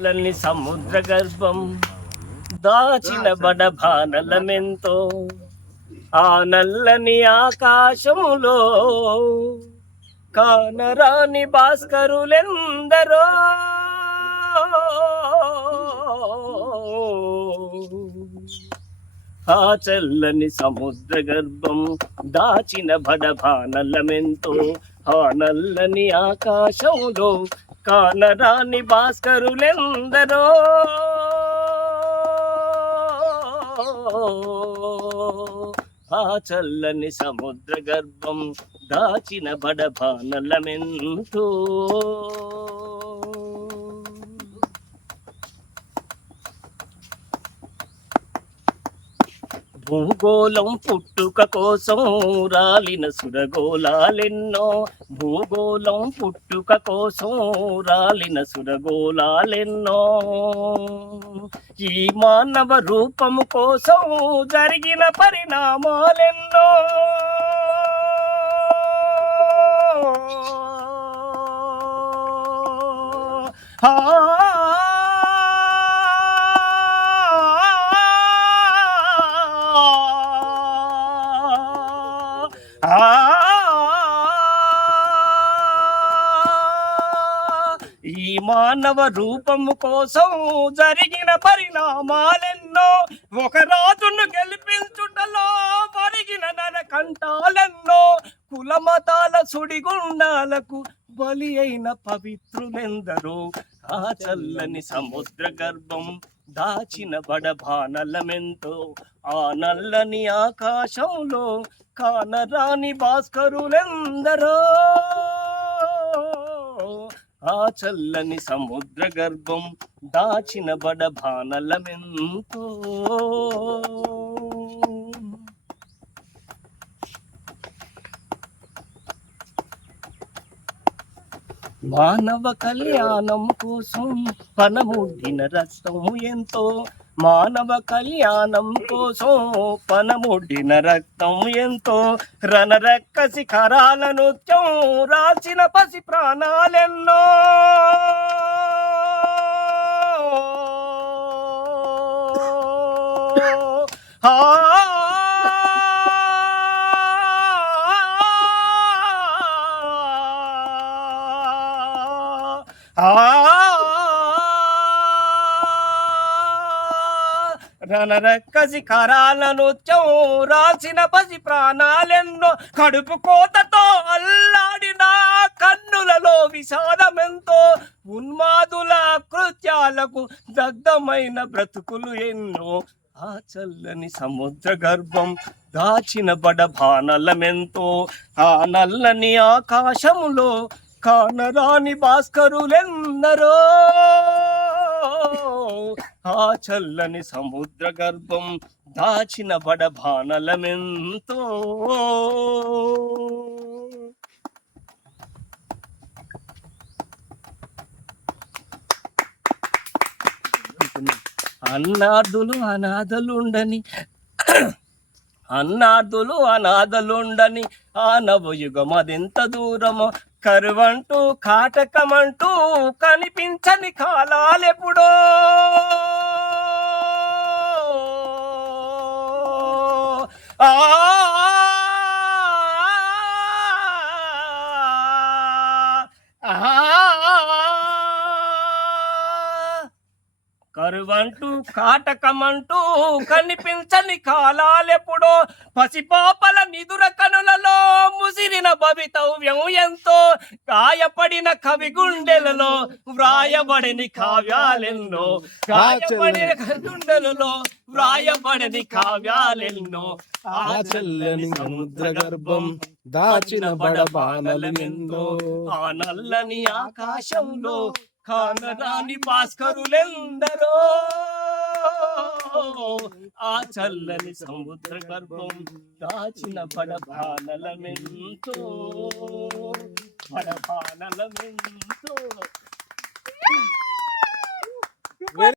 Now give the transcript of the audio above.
నల్లని సముద్ర గర్భం దాచిన బడభానలమెంతో ఆ నల్లని ఆకాశములో కానరాని భాస్కరులెందరో. ఆ చల్లని సముద్ర గర్భం దాచిన బడభానలమెంతో ఆ నల్లని ఆకాశంలో కానరాని భాస్కరులెందరో? ఆ చల్లని సముద్ర గర్భం దాచిన బడభానలమెంతో భూగోళం పుట్టుక కోసం రాలిన సురగోళాలెన్నో. భూగోళం పుట్టుక కోసం రాలిన సురగోళాలెన్నో. ఈ మానవ రూపము కోసం జరిగిన పరిణామాలెన్నో. ఈ మానవ రూపము కోసం జరిగిన పరిణామాలెన్నో ఒక రాజును గెలిపించుటలో పరిగిన నరకంటాలెన్నో కులమతాల సుడిగుండాలకు బలి అయిన పవిత్రులెందరో ఆ చల్లని సముద్ర గర్భం దాచిన బడభానలమెంతో ఆ నల్లని ఆకాశంలో కానరాని భాస్కరులెందరో. ఆ చల్లని సముద్ర గర్భం దాచిన బడభానలమెంతో మానవ కళ్యాణం కోసం పనముడిన రక్తము ఎంతో. మానవ కళ్యాణం కోసం పనముడిన రక్తం ఎంతో. రణరక్క శిఖరాల నృత్యం రాసిన పసి ప్రాణాలెన్నో. ఆ రణరక్కసి కరాలను రాసిన పసి ప్రాణాలెన్నో కడుపు కోతతో అల్లాడిన కన్నులలో విషాదమెంతో ఉన్మాదుల కృత్యాలకు దగ్ధమైన బ్రతుకులు ఎన్నో ఆ చల్లని సముద్ర గర్భం దాచిన బడభానలమెంతో ఆ నల్లని ఆకాశములో కానరాని భాస్కరులెందరో? ఆ చల్లని సముద్ర గర్భం దాచిన బడభానలమెంతో అన్నార్థులు అనాథలుండని అన్నార్థులు అనాథలుండని ఆ నవయుగం అదెంత దూరమో? కరువంటూ కాటకమంటూ కనిపించని కాలాలెప్పుడో? ఆ కరువంటూ కాటకమంటూ కనిపించని కాలాలెప్పుడో పసిపాపల నిదుర కనులలో ముసిరిన భవితవ్యం ఎంతో. గాయపడిన కవి గుండెలలో వ్రాయబడిని కావ్యాలెన్నో. గాయపడిన గుండెలలో వ్రాయబడిని కావ్యాలెన్నో. ఆ చల్లని సముద్ర గర్భం దాచిన బడబానలెన్నో. ఆ నల్లని ఆకాశంలో కానరాని భాస్కరులెందరో? ఆ చల్లని సముద్ర గర్భం దాచిన బడబానలమెంతో బడబానలమెంతో